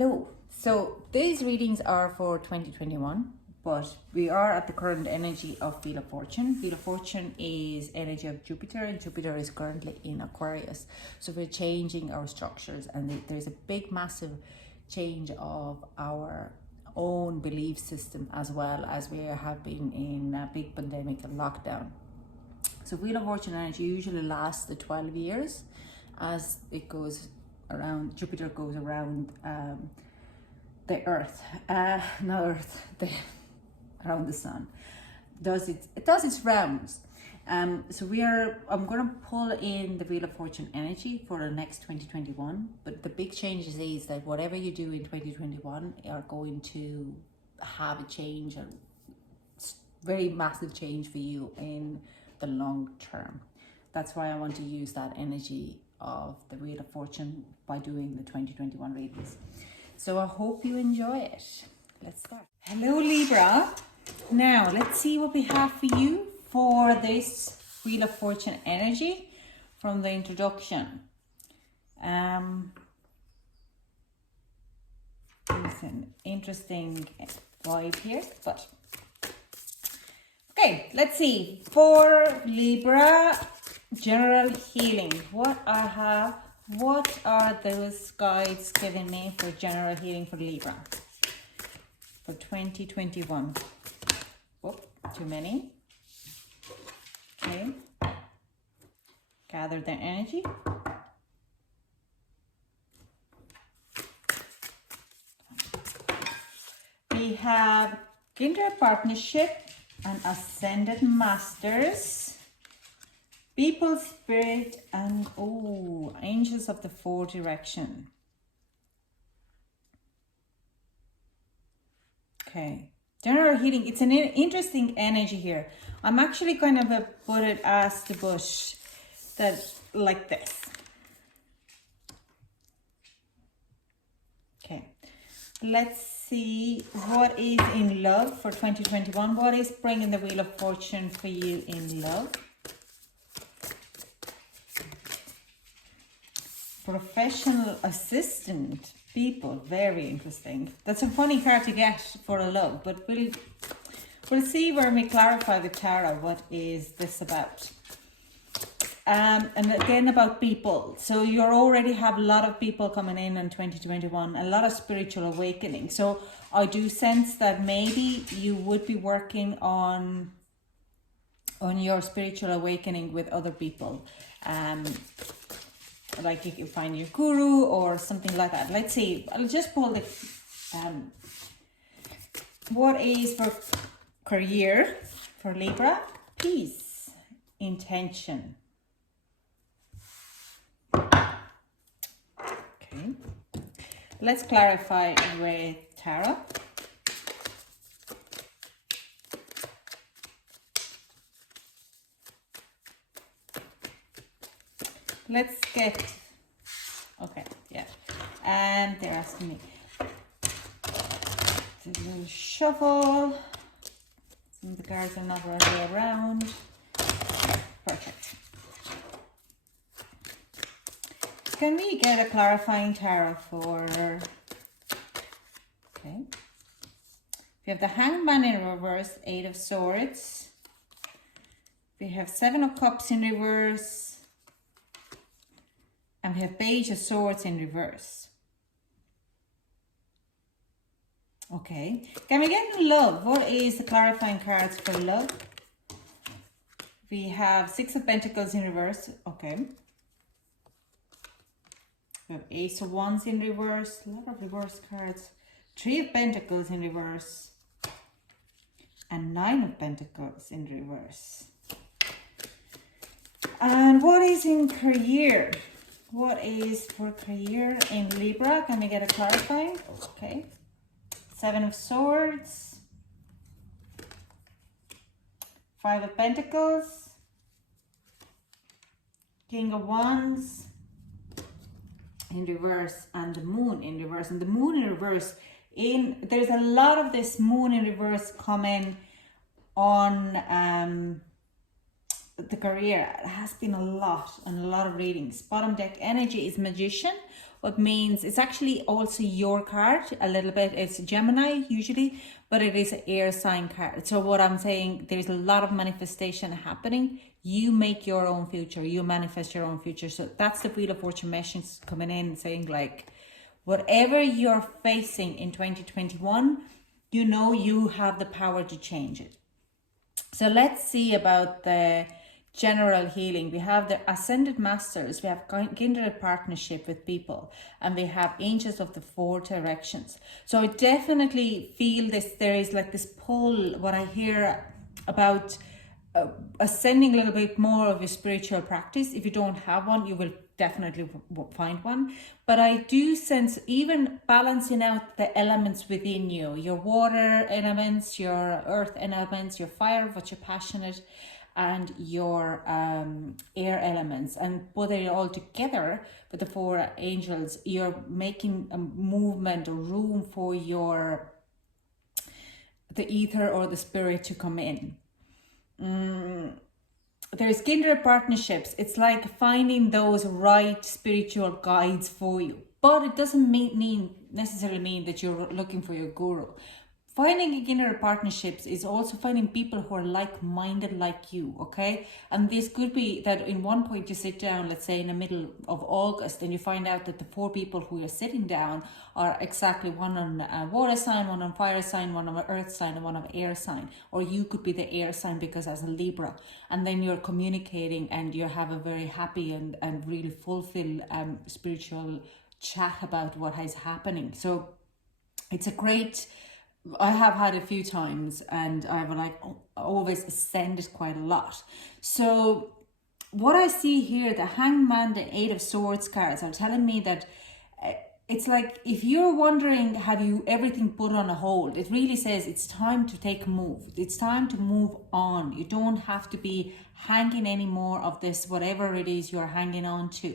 Hello. So these readings are for 2021, but we are at the current energy of Wheel of Fortune. Wheel of Fortune is energy of Jupiter, and Jupiter is currently in Aquarius. So we're changing our structures, and there's a big, massive change of our own belief system, as well as we have been in a big pandemic and lockdown. So Wheel of Fortune energy usually lasts the 12 years as it goes around, Jupiter goes around the Earth, not Earth, around the Sun. It does its rounds. So I'm going to pull in the Wheel of Fortune energy for the next 2021. But the big changes is that whatever you do in 2021 are going to have a change, a very massive change for you in the long term. That's why I want to use that energy of the Wheel of Fortune by doing the 2021 readings. So I hope you enjoy it. Let's start. Hello Libra. Now let's see what we have for you for this Wheel of Fortune energy from the introduction. It's an interesting vibe here, but okay, let's see. For Libra, general healing. What are those guides giving me for general healing for Libra for 2021? Whoop, too many. Okay. Gather their energy. We have kindred partnership and ascended masters, people spirit, and angels of the four direction. Okay, general healing. It's an interesting energy here. I'm actually kind of put it as the bush, that like this. Okay, let's see what is in love for 2021. What is bringing the Wheel of Fortune for you in love? Professional assistant, people, very interesting. That's a funny card to get for a love, but we'll see when we clarify with tarot what is this about. And again about people. So you already have a lot of people coming in 2021, a lot of spiritual awakening. So I do sense that maybe you would be working on your spiritual awakening with other people. Like you can find your guru or something like that. Let's see. I'll just pull the what is for career for Libra? Peace, intention. Okay. Let's clarify with tarot. Let's get, okay, yeah, and they're asking me, a little shuffle, some of the cards are not really around, perfect. Can we get a clarifying tarot for, okay, we have the Hangman in reverse, Eight of Swords, we have Seven of Cups in reverse, and we have Page of Swords in reverse. Okay. Can we get love? What is the clarifying cards for love? We have Six of Pentacles in reverse. Okay. We have Ace of Wands in reverse. A lot of reverse cards. Three of Pentacles in reverse. And Nine of Pentacles in reverse. And what is in career? What is for career in Libra? Can we get a clarifying? Okay. Seven of Swords. Five of Pentacles. King of Wands in reverse, and the Moon in reverse. And the Moon in reverse, there's a lot of this Moon in reverse coming on the career. It has been a lot and a lot of readings. Bottom deck energy is Magician, what means it's actually also your card a little bit. It's Gemini usually, but it is an air sign card. So what I'm saying, there's a lot of manifestation happening. You make your own future, you manifest your own future. So that's the Wheel of Fortune message coming in, saying like, whatever you're facing in 2021, you know you have the power to change it. So let's see about the general healing. We have the Ascended Masters, we have kindred partnership with people, and we have Angels of the Four Directions. So I definitely feel this, there is like this pull, what I hear about ascending a little bit more of your spiritual practice. If you don't have one, you will definitely find one. But I do sense even balancing out the elements within you, your water elements, your earth elements, your fire, what you're passionate, and your air elements, and putting it all together with the four angels. You're making a movement or room for the ether or the spirit to come in. There's kindred partnerships. It's like finding those right spiritual guides for you, but it doesn't necessarily mean that you're looking for your guru. Finding kindred partnerships is also finding people who are like-minded like you, okay? And this could be that in one point you sit down, let's say in the middle of August, and you find out that the four people who are sitting down are exactly one on a water sign, one on fire sign, one on an earth sign, and one on air sign. Or you could be the air sign because as a Libra. And then you're communicating and you have a very happy and really fulfilled spiritual chat about what is happening. So it's a great... I have had a few times and I've always ascended quite a lot. So what I see here, the Hangman, the Eight of Swords cards are telling me that it's like, if you're wondering, have you everything put on a hold? It really says it's time to take a move. It's time to move on. You don't have to be hanging any more of this, whatever it is you're hanging on to.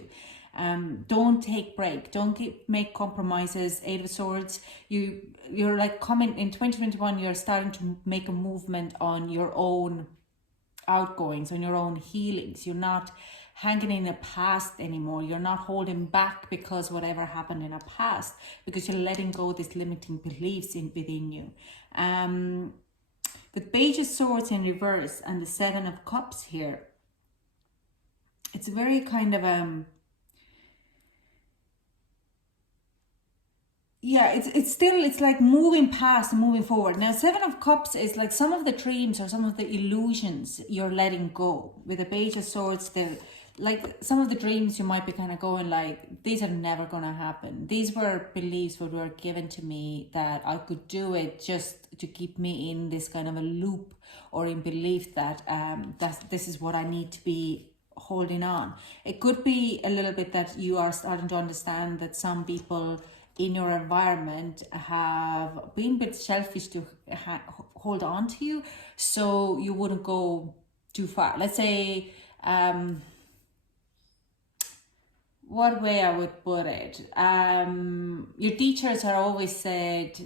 Don't take break. Don't make compromises. Eight of Swords. You're like coming in 2021. You're starting to make a movement on your own outgoings, on your own healings. You're not hanging in the past anymore. You're not holding back because whatever happened in the past, because you're letting go of these limiting beliefs within you. With Page of Swords in reverse and the Seven of Cups here, it's very kind of yeah, it's like moving past and moving forward. Now, Seven of Cups is like some of the dreams or some of the illusions you're letting go. With the Page of Swords, like some of the dreams you might be kind of going like, these are never going to happen. These were beliefs that were given to me that I could do it just to keep me in this kind of a loop, or in belief that this is what I need to be holding on. It could be a little bit that you are starting to understand that some people in your environment have been a bit selfish to hold on to you, so you wouldn't go too far. Let's say, what way I would put it, your teachers are always said,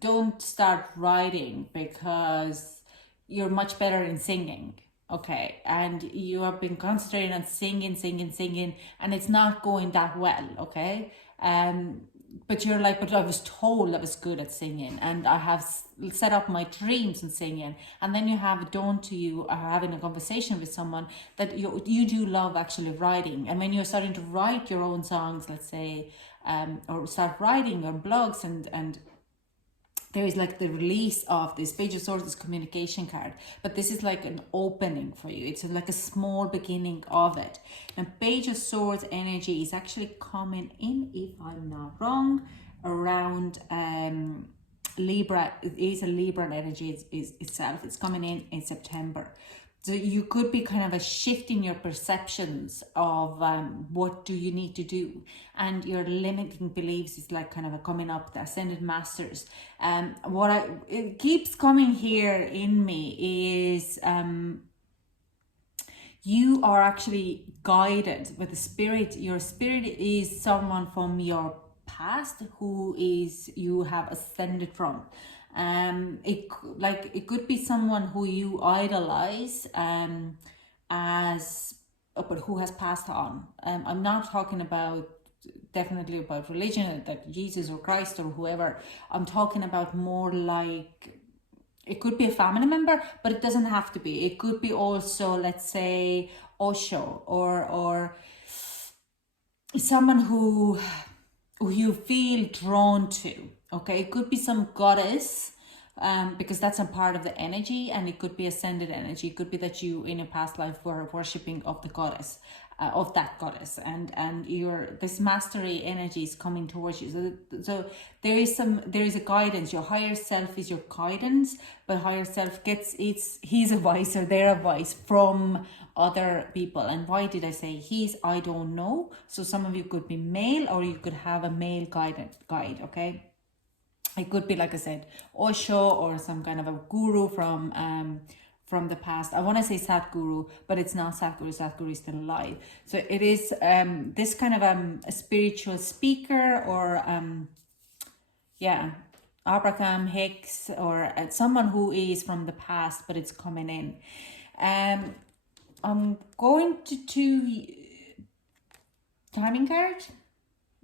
don't start writing because you're much better in singing. Okay, and you have been concentrating on singing, and it's not going that well, okay? But you're like, but I was told I was good at singing, and I have set up my dreams in singing. And then you have dawned to you, having a conversation with someone, that you do love actually writing. And when you're starting to write your own songs, let's say, or start writing your blogs, and there is like the release of this Page of Swords, this communication card, but this is like an opening for you. It's like a small beginning of it. And Page of Swords energy is actually coming in, if I'm not wrong, around Libra. It is a Libra energy itself. It's coming in September. So you could be kind of a shift in your perceptions of what do you need to do, and your limiting beliefs is like kind of a coming up, the Ascended Masters. It keeps coming here in me is you are actually guided with the spirit. Your spirit is someone from your past who you have ascended from. It could be someone who you idolize as but who has passed on. I'm not talking about definitely about religion, that Jesus or Christ or whoever. I'm talking about more like, it could be a family member, but it doesn't have to be. It could be also, let's say, Osho, or someone who you feel drawn to. Okay, it could be some goddess, because that's a part of the energy, and it could be ascended energy. It could be that you in a past life were worshipping of the goddess, of that goddess, and this mastery energy is coming towards you. So there is a guidance. Your higher self is your guidance, but higher self gets his advice or their advice from other people. And why did I say he's? I don't know. So some of you could be male, or you could have a male guide. Okay. It could be, like I said, Osho, or some kind of a guru from the past. I want to say Satguru, but it's not Satguru. Satguru is still alive. So it is this kind of a spiritual speaker, or Abraham Hicks, or someone who is from the past, but it's coming in. I'm going to timing card.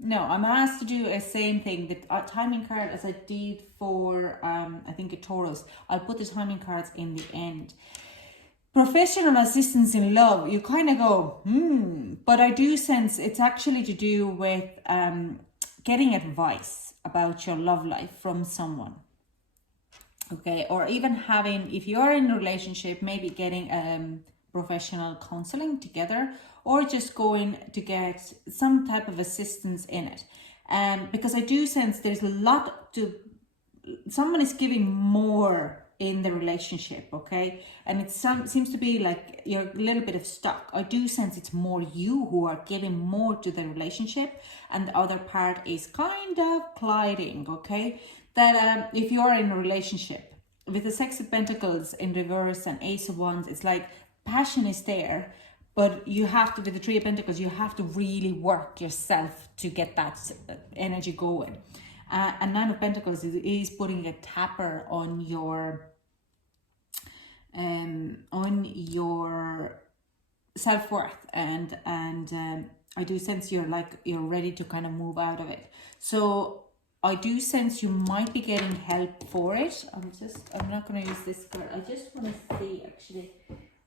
No, I'm asked to do a same thing, the timing card, as I did for, I think, a Taurus. I'll put the timing cards in the end. Professional assistance in love, you kind of go, but I do sense it's actually to do with getting advice about your love life from someone. Okay, or even having, if you're in a relationship, maybe getting professional counseling together, or just going to get some type of assistance in it. Because I do sense there's a lot someone is giving more in the relationship, okay? And it seems to be like you're a little bit of stuck. I do sense it's more you who are giving more to the relationship, and the other part is kind of gliding, okay? That if you're in a relationship with the Six of Pentacles in reverse and Ace of Wands, it's like passion is there, but you have to, with the Three of Pentacles, you have to really work yourself to get that energy going. And Nine of Pentacles is putting a tapper on your self-worth, and I do sense you're ready to kind of move out of it. So I do sense you might be getting help for it. I'm not going to use this card. I just want to see, actually,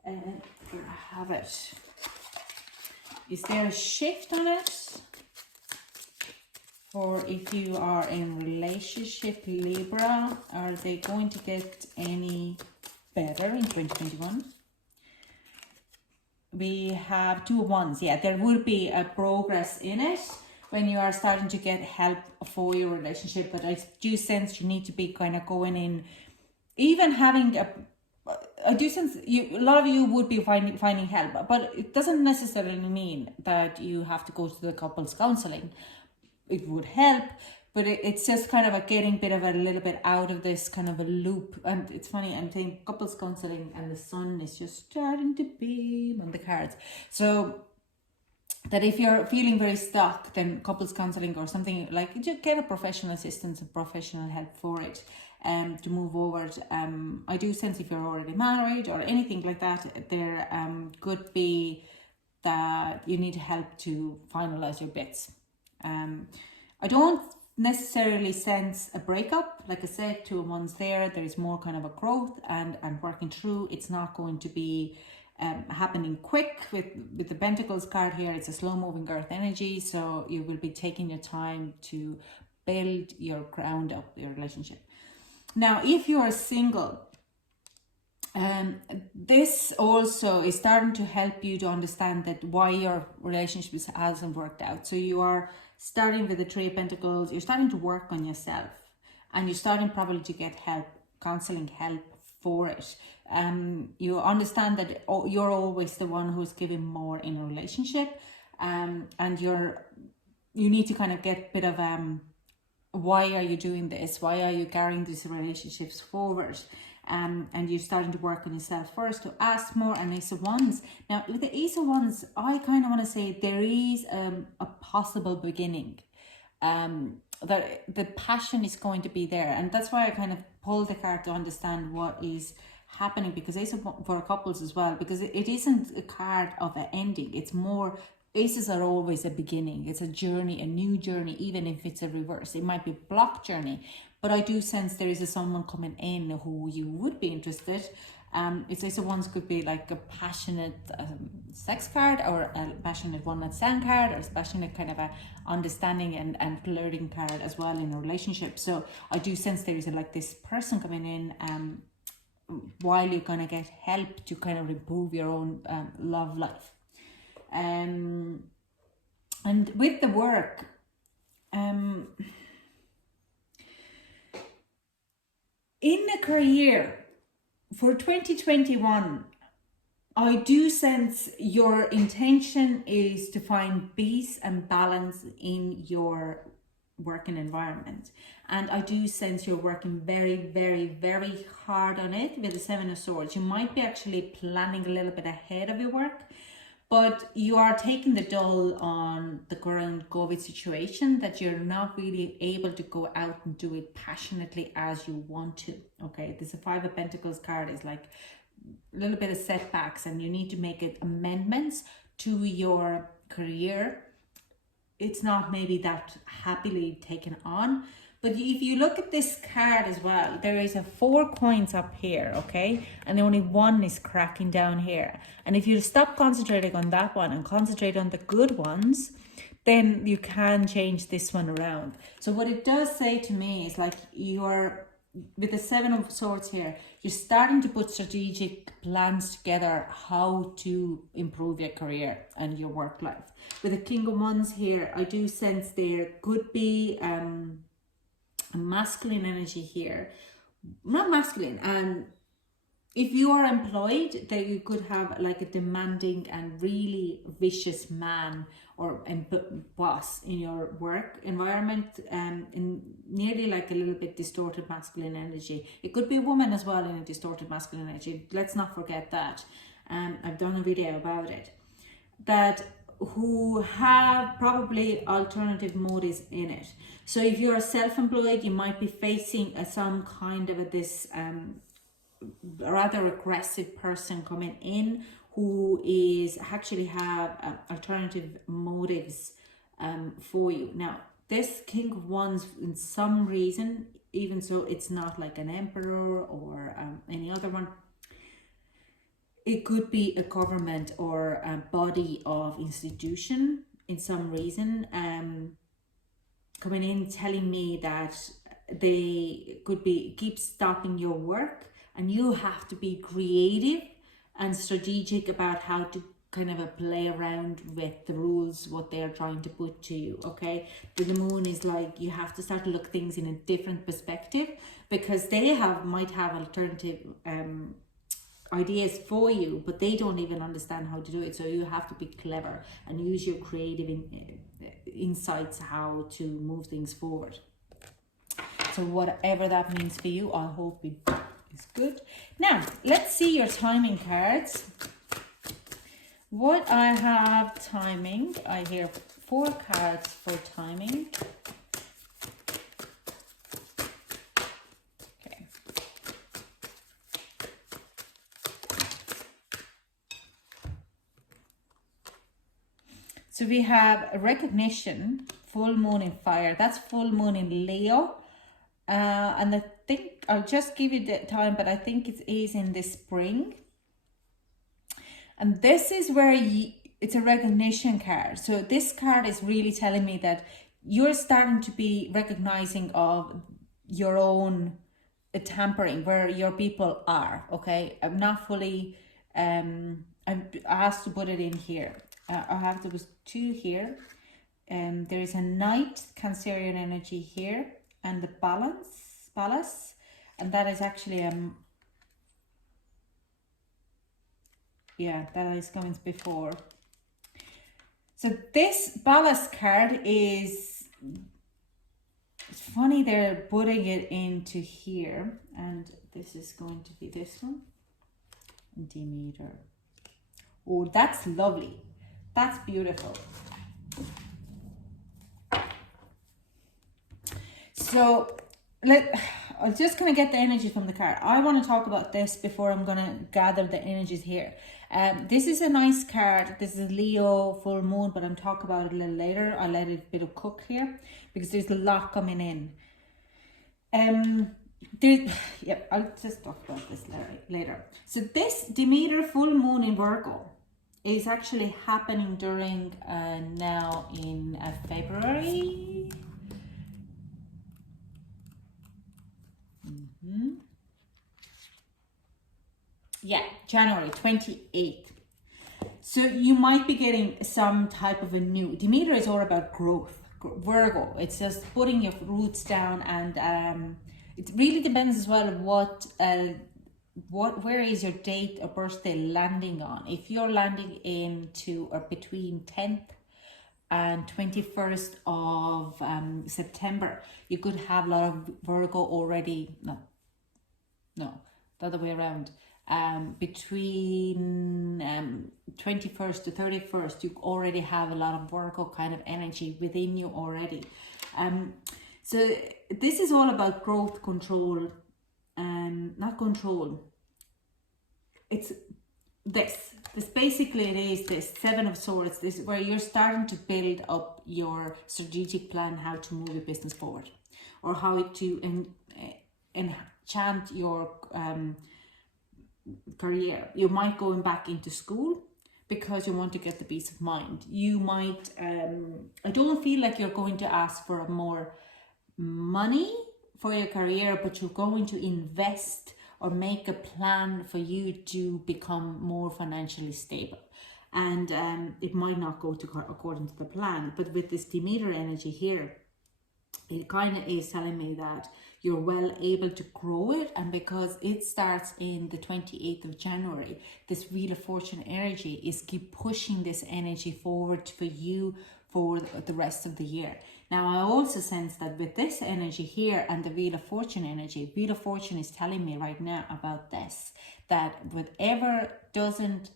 where I have it. Is there a shift on it? Or if you are in relationship, Libra, are they going to get any better in 2021? We have Two of Wands. Yeah, there will be a progress in it when you are starting to get help for your relationship. But I do sense you need to be kind of going in, even having I do sense a lot of you would be finding help, but it doesn't necessarily mean that you have to go to the couples counseling. It would help, but it's just kind of getting a little bit out of this kind of a loop. And it's funny, I'm saying couples counseling, and the sun is just starting to beam on the cards. So that if you're feeling very stuck, then couples counseling or something, like, you get a professional assistance and professional help for it. To move forward. I do sense if you're already married or anything like that, there could be that you need help to finalize your bits. I don't necessarily sense a breakup. Like I said, Two of Wands there is more kind of a growth and working through. It's not going to be happening quick. With the Pentacles card here, it's a slow moving earth energy, so you will be taking your time to build your ground up, your relationship. Now, if you are single, this also is starting to help you to understand that why your relationship hasn't worked out. So you are starting with the Three of Pentacles, you're starting to work on yourself, and you're starting probably to get help, counseling help for it. You understand that you're always the one who's giving more in a relationship, and you need to kind of get a bit of why are you doing this? Why are you carrying these relationships forward? And you're starting to work on yourself first to ask more. And Ace of Wands. Now, with the Ace of Wands, I kind of want to say there is a possible beginning. That the passion is going to be there. And that's why I kind of pulled the card to understand what is happening, because Ace for couples as well, because it isn't a card of an ending. It's more, aces are always a beginning. It's a journey, a new journey, even if it's a reverse. It might be a block journey, but I do sense there is someone coming in who you would be interested. It's Ace of Wands could be like a passionate sex card, or a passionate one night stand card, or a passionate kind of a understanding and flirting card as well in a relationship. So I do sense there is like this person coming in while you're going to get help to kind of improve your own love life. And with the work, in the career for 2021, I do sense your intention is to find peace and balance in your working environment. And I do sense you're working very, very, very hard on it with the Seven of Swords. You might be actually planning a little bit ahead of your work, but you are taking the toll on the current COVID situation, that you're not really able to go out and do it passionately as you want to. Okay, this Five of Pentacles card is like a little bit of setbacks, and you need to make it amendments to your career. It's not maybe that happily taken on. But if you look at this card as well, there is a 4 coins up here, okay? And only one is cracking down here. And if you stop concentrating on that one and concentrate on the good ones, then you can change this one around. So what it does say to me is like, you're, with the Seven of Swords here, you're starting to put strategic plans together how to improve your career and your work life. With the King of Wands here, I do sense there could be a masculine energy here. Not masculine, and if you are employed, then you could have like a demanding and really vicious man or boss in your work environment, in nearly like a little bit distorted masculine energy. It could be a woman as well in a distorted masculine energy. Let's not forget that. I've done a video about it. That who have probably alternative motives in it. So if you're self-employed, you might be facing some kind of this rather aggressive person coming in who is actually have alternative motives for you. Now, this King of Wands, in some reason, even so it's not like an emperor or any other one, it could be a government or a body of institution in some reason coming in telling me that they could be keep stopping your work, and you have to be creative and strategic about how to kind of play around with the rules, what they are trying to put to you. Okay, the moon is like, you have to start to look things in a different perspective, because they might have alternative ideas for you, but they don't even understand how to do it. So you have to be clever and use your creative insights how to move things forward. So whatever that means for you, I hope it is good. Now let's see your timing cards. What I have timing, I hear 4 cards for timing. So we have a recognition, full moon in fire. That's full moon in Leo. And I think, I'll just give you the time, but I think it is in the spring. And this is where it's a recognition card. So this card is really telling me that you're starting to be recognizing of your own tampering, where your people are, okay? I'm not fully, I'm asked to put it in here. I have those 2 here. There is a Knight, Cancerian energy here, and the Palace, and that is actually yeah, that is coming before. So this Palace card is, it's funny they're putting it into here, and this is going to be this one, Demeter. Oh, that's lovely. That's beautiful. So I'm just going to get the energy from the card. I want to talk about this before I'm going to gather the energies here. This is a nice card. This is Leo full moon, but I'll talk about it a little later. I'll let it a bit of cook here because there's a lot coming in. Yeah, I'll just talk about this later. So this Demeter full moon in Virgo is actually happening during now in February. Yeah, January 28th. So you might be getting some type of a new. Demeter is all about growth. Virgo, it's just putting your roots down, and it really depends as well where is your date or birthday landing on. If you're landing into or between 10th and 21st of September, you could have a lot of Virgo already. No, the other way around. Between 21st to 31st, you already have a lot of Virgo kind of energy within you already. So this is all about growth, control, not control. It's this basically, it is this Seven of Swords. This is where you're starting to build up your strategic plan, how to move your business forward, or how to enchant your career. You might going back into school because you want to get the peace of mind. You might I don't feel like you're going to ask for more money for your career, but you're going to invest or make a plan for you to become more financially stable. And it might not go according to the plan, but with this Demeter energy here, it kind of is telling me that you're well able to grow it. And because it starts in the 28th of January, this Wheel of Fortune energy is keep pushing this energy forward for you for the rest of the year. Now, I also sense that with this energy here and the Wheel of Fortune energy, Wheel of Fortune is telling me right now about this, that whatever doesn't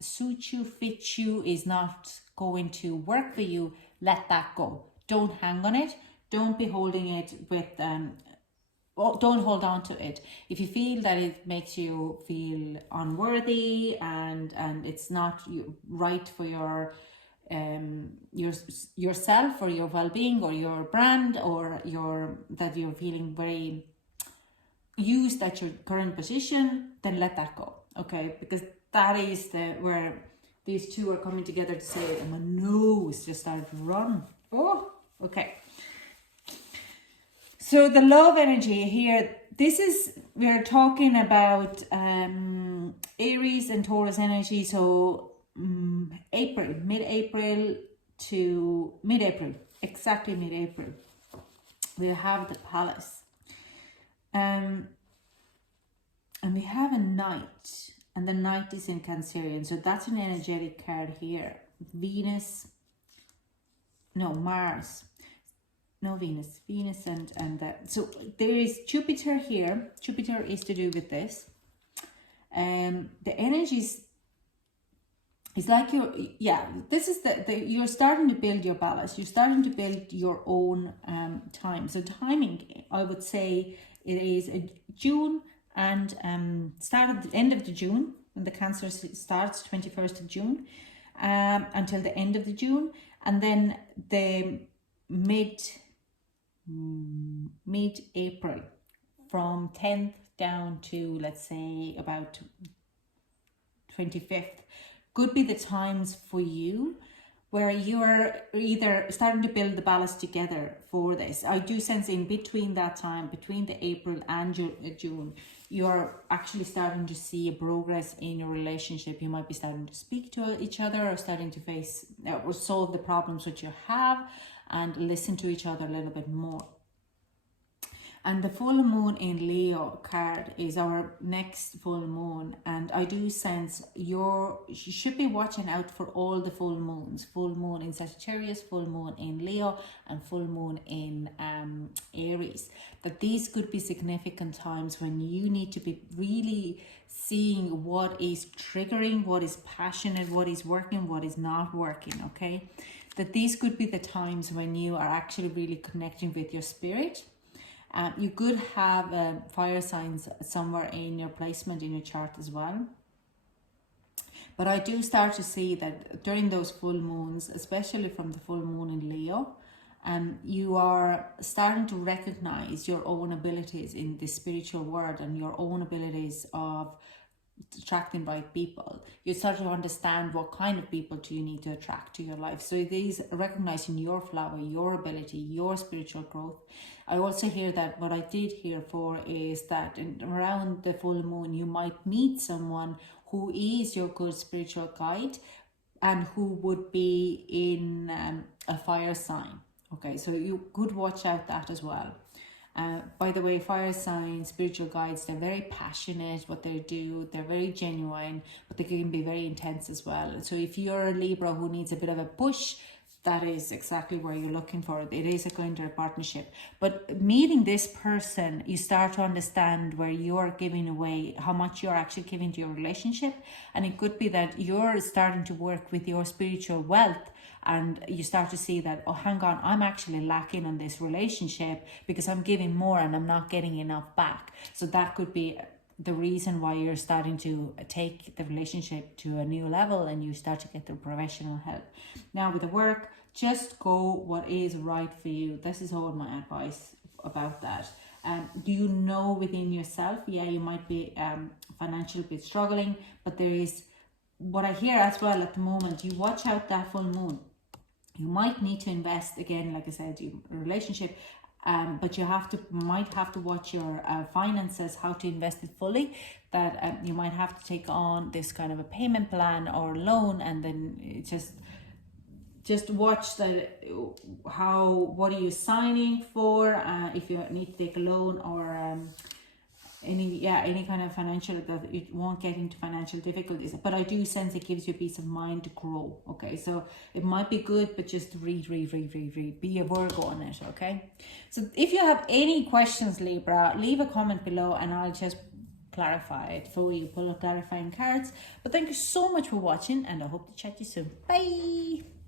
suit you, fit you, is not going to work for you, let that go. Don't hang on it. Don't be holding it with, don't hold on to it. If you feel that it makes you feel unworthy and it's not right for yourself or your well-being or your brand, or that you're feeling very used at your current position, then let that go. Okay, because that is where these two are coming together to say, and my nose just started to run. Oh, okay. So the love energy here, we're talking about Aries and Taurus energy. So mid-April to mid-April, exactly mid-April, we have the Palace. And we have a Knight, and the Knight is in Cancerian. So that's an energetic card here. Venus and that. So there is Jupiter here. Jupiter is to do with this. The energies is like this is you're starting to build your balance. You're starting to build your own time. So timing, I would say it is June and start at the end of the June, when the Cancer starts 21st of June until the end of the June, and then the mid-April from 10th down to, let's say, about 25th could be the times for you where you're either starting to build the ballast together for this. I do sense in between that time, between the April and June, you're actually starting to see a progress in your relationship. You might be starting to speak to each other, or starting to face or solve the problems that you have, and listen to each other a little bit more. And the full moon in Leo card is our next full moon. And I do sense you should be watching out for all the full moons. Full moon in Sagittarius, full moon in Leo, and full moon in Aries. That these could be significant times when you need to be really seeing what is triggering, what is passionate, what is working, what is not working, okay? That these could be the times when you are actually really connecting with your spirit. You could have fire signs somewhere in your placement in your chart as well. But I do start to see that during those full moons, especially from the full moon in Leo, you are starting to recognize your own abilities in the spiritual world and your own abilities of attracting right people. You start to understand what kind of people do you need to attract to your life. So it is recognizing your flower, your ability, your spiritual growth. I also hear that what I did hear for is that around the full moon you might meet someone who is your good spiritual guide and who would be in a fire sign. Okay, so you could watch out that as well. By the way, fire signs, spiritual guides, they're very passionate what they do. They're very genuine, but they can be very intense as well. So if you're a Libra who needs a bit of a push, that is exactly where you're looking for. It is a kind of partnership. But meeting this person, you start to understand where you're giving away, how much you're actually giving to your relationship. And it could be that you're starting to work with your spiritual wealth, and you start to see that, oh, hang on, I'm actually lacking on this relationship because I'm giving more and I'm not getting enough back. So that could be the reason why you're starting to take the relationship to a new level and you start to get the professional help. Now with the work, just go what is right for you. This is all my advice about that. Do you know within yourself, yeah, you might be financially a bit struggling, but there is, what I hear as well at the moment, you watch out that full moon. You might need to invest again, like I said, your relationship, but you might have to watch your finances, how to invest it fully. That you might have to take on this kind of a payment plan or loan, and then it just watch that. What are you signing for? If you need to take a loan or any kind of financial, that it won't get into financial difficulties. But I do sense it gives you peace of mind to grow. Okay, so it might be good, but just read. Be a Virgo on it. Okay, so if you have any questions, Libra, leave a comment below and I'll just clarify it for you, pull up clarifying cards. But thank you so much for watching and I hope to chat to you soon. Bye.